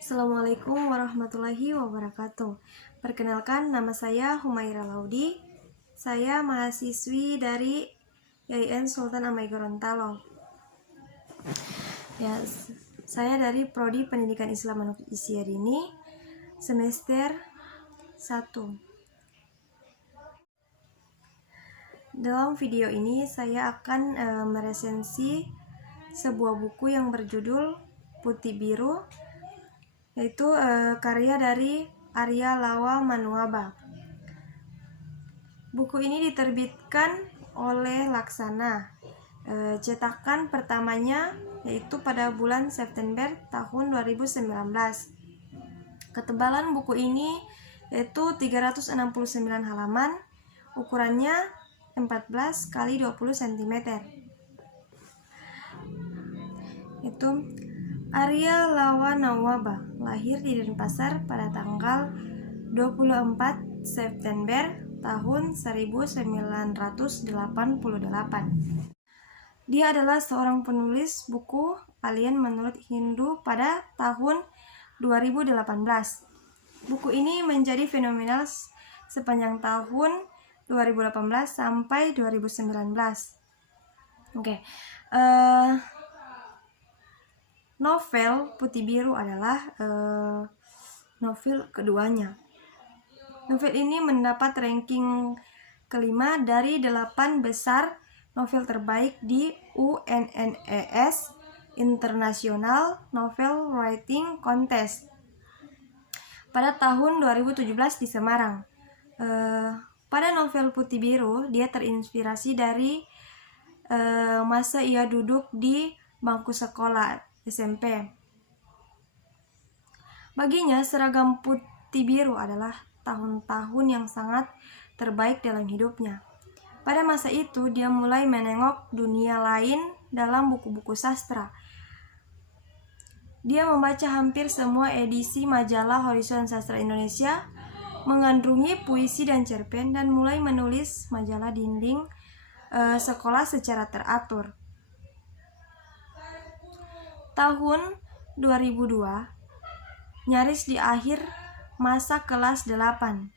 Assalamualaikum warahmatullahi wabarakatuh. Perkenalkan, nama saya Humaira Laudi. Saya mahasiswi dari YIN Sultan Amai Gorontalo. Saya dari Prodi Pendidikan Islam Manhaj Isyadini, semester 1. Dalam video ini saya akan meresensi sebuah buku yang berjudul Putih Biru, yaitu karya dari Arya Lawa Manuaba. Buku ini diterbitkan oleh Laksana. Cetakan pertamanya yaitu pada bulan September tahun 2019. Ketebalan buku ini yaitu 369 halaman, ukurannya 14 x 20 cm. Itu Arya Lawa Manuaba lahir di Denpasar pada tanggal 24 September tahun 1988. Dia adalah seorang penulis buku Alien Menurut Hindu pada tahun 2018. Buku ini menjadi fenomenal sepanjang tahun 2018 sampai 2019. Novel Putih Biru adalah novel keduanya. Novel ini mendapat ranking kelima dari 8 besar novel terbaik di UNNES International Novel Writing Contest pada tahun 2017 di Semarang. Pada novel Putih Biru, dia terinspirasi dari masa ia duduk di bangku sekolah SMP. Baginya, seragam putih biru adalah tahun-tahun yang sangat terbaik dalam hidupnya. Pada masa itu, dia mulai menengok dunia lain dalam buku-buku sastra. Dia membaca hampir semua edisi majalah Horizon Sastra Indonesia, mengandungi puisi dan cerpen, dan mulai menulis majalah dinding sekolah secara teratur. Tahun 2002, nyaris di akhir masa kelas 8,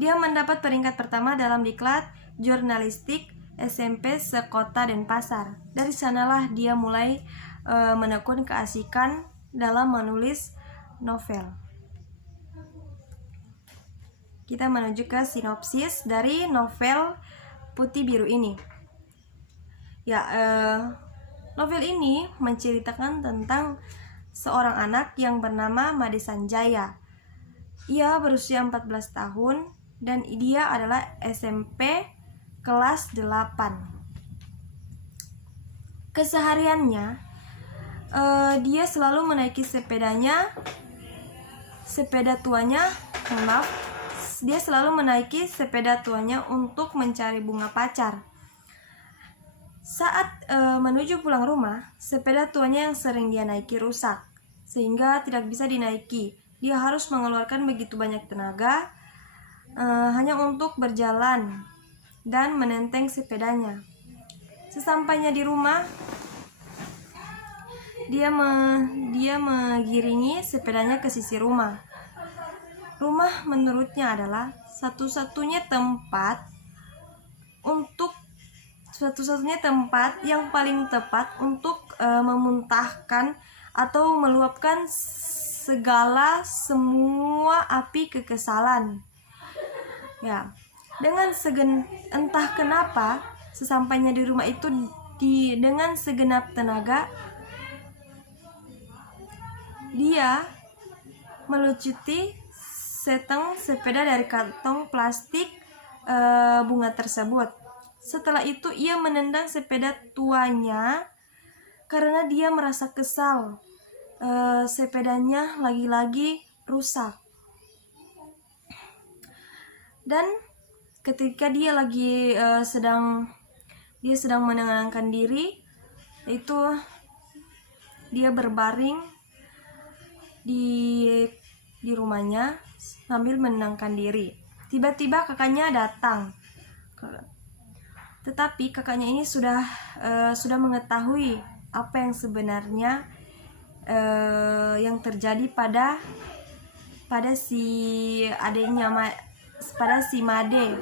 dia mendapat peringkat pertama dalam diklat jurnalistik SMP sekota Denpasar. Dari sanalah dia mulai menekun keasikan dalam menulis novel. Kita menuju ke sinopsis dari novel Putih Biru ini. Novel ini menceritakan tentang seorang anak yang bernama Made Sanjaya. Ia berusia 14 tahun dan dia adalah SMP kelas 8. Kesehariannya, dia selalu menaiki dia selalu menaiki sepeda tuanya untuk mencari bunga pacar. Saat menuju pulang rumah, sepeda tuanya yang sering dia naiki rusak, sehingga tidak bisa dinaiki. Dia harus mengeluarkan begitu banyak tenaga hanya untuk berjalan dan menenteng sepedanya. Sesampainya di rumah, dia mengiringi sepedanya ke sisi rumah. Rumah menurutnya adalah satu-satunya tempat yang paling tepat untuk memuntahkan atau meluapkan semua api kekesalan. Entah kenapa, sesampainya di rumah itu dengan segenap tenaga dia melucuti seteng sepeda dari kantong plastik bunga tersebut. Setelah itu ia menendang sepeda tuanya karena dia merasa kesal. Sepedanya lagi-lagi rusak. Dan ketika dia sedang menenangkan diri, itu dia berbaring di rumahnya sambil menenangkan diri. Tiba-tiba kakaknya datang. Tetapi kakaknya ini sudah mengetahui apa yang sebenarnya yang terjadi pada si adiknya, pada si Made,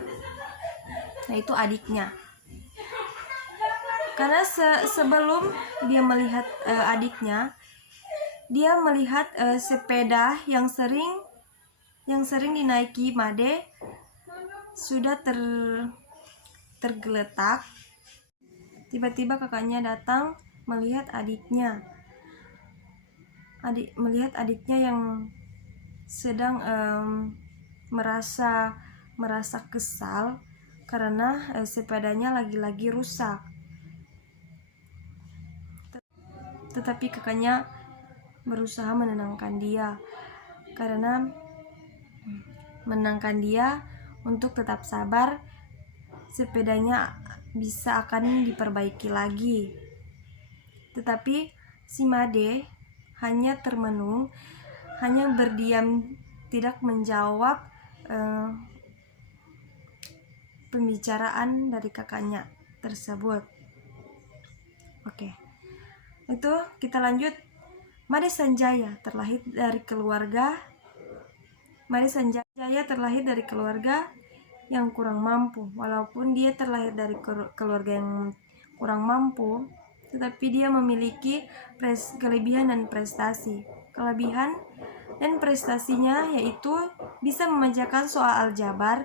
yaitu adiknya. Karena sebelum dia melihat adiknya, dia melihat sepeda yang sering dinaiki Made sudah tergeletak. Tiba-tiba kakaknya datang melihat adiknya. Melihat adiknya yang sedang merasa kesal karena sepedanya lagi-lagi rusak. Tetapi kakaknya berusaha menenangkan dia, untuk tetap sabar, sepedanya akan diperbaiki lagi. Tetapi si Made hanya termenung, hanya berdiam, tidak menjawab pembicaraan dari kakaknya tersebut. Oke. Itu kita lanjut. Made Sanjaya terlahir dari keluarga yang kurang mampu. Walaupun dia terlahir dari keluarga yang kurang mampu, tetapi dia memiliki kelebihan dan prestasi. Kelebihan dan prestasinya yaitu bisa memecahkan soal aljabar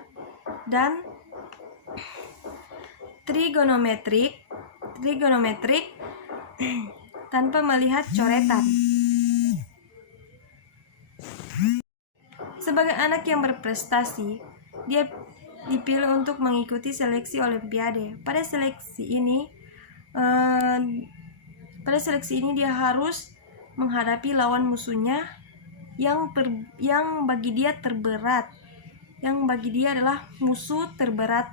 dan trigonometrik tanpa melihat coretan. Sebagai anak yang berprestasi, dia dipilih untuk mengikuti seleksi olimpiade. Pada seleksi ini dia harus menghadapi lawan musuhnya yang bagi dia terberat, yang bagi dia adalah musuh terberat,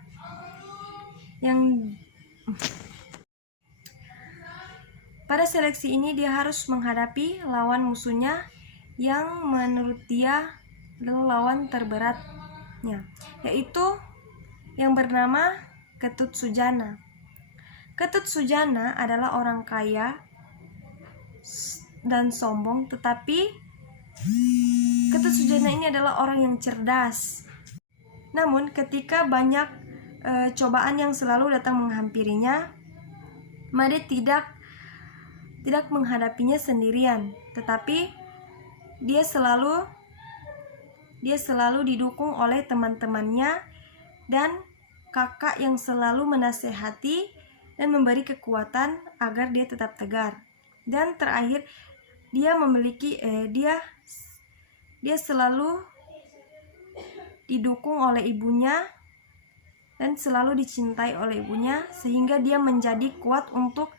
pada seleksi ini dia harus menghadapi lawan musuhnya yang menurut dia adalah lawan terberatnya, yaitu yang bernama Ketut Sujana. Ketut Sujana adalah orang kaya dan sombong, tetapi Ketut Sujana ini adalah orang yang cerdas. Namun ketika banyak cobaan yang selalu datang menghampirinya, Made tidak menghadapinya sendirian, tetapi dia selalu didukung oleh teman-temannya dan kakak yang selalu menasehati dan memberi kekuatan agar dia tetap tegar. Dan terakhir, dia selalu didukung oleh ibunya dan selalu dicintai oleh ibunya, sehingga dia menjadi kuat untuk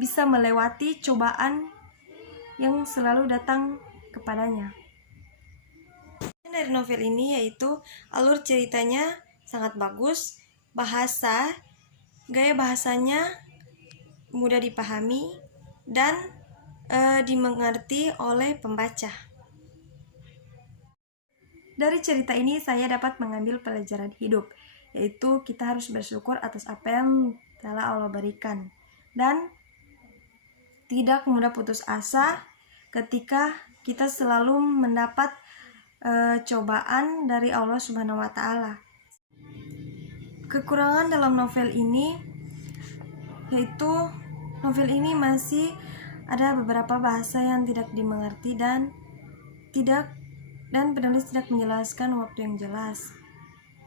bisa melewati cobaan yang selalu datang kepadanya. Dari novel ini yaitu alur ceritanya sangat bagus, gaya bahasanya mudah dipahami dan dimengerti oleh pembaca. Dari cerita ini saya dapat mengambil pelajaran hidup, yaitu kita harus bersyukur atas apa yang telah Allah berikan dan tidak mudah putus asa ketika kita selalu mendapat cobaan dari Allah Subhanahu wa Ta'ala. Kekurangan dalam novel ini yaitu novel ini masih ada beberapa bahasa yang tidak dimengerti dan penulis tidak menjelaskan waktu yang jelas.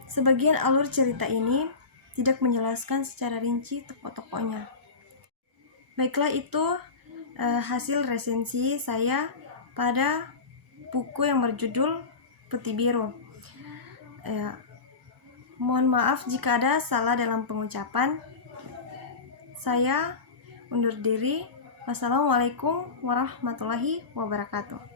Sebagian alur cerita ini tidak menjelaskan secara rinci tokoh-tokohnya. Baiklah, itu hasil resensi saya pada buku yang berjudul Putih Biru. Mohon maaf jika ada salah dalam pengucapan. Saya undur diri. Wassalamualaikum warahmatullahi wabarakatuh.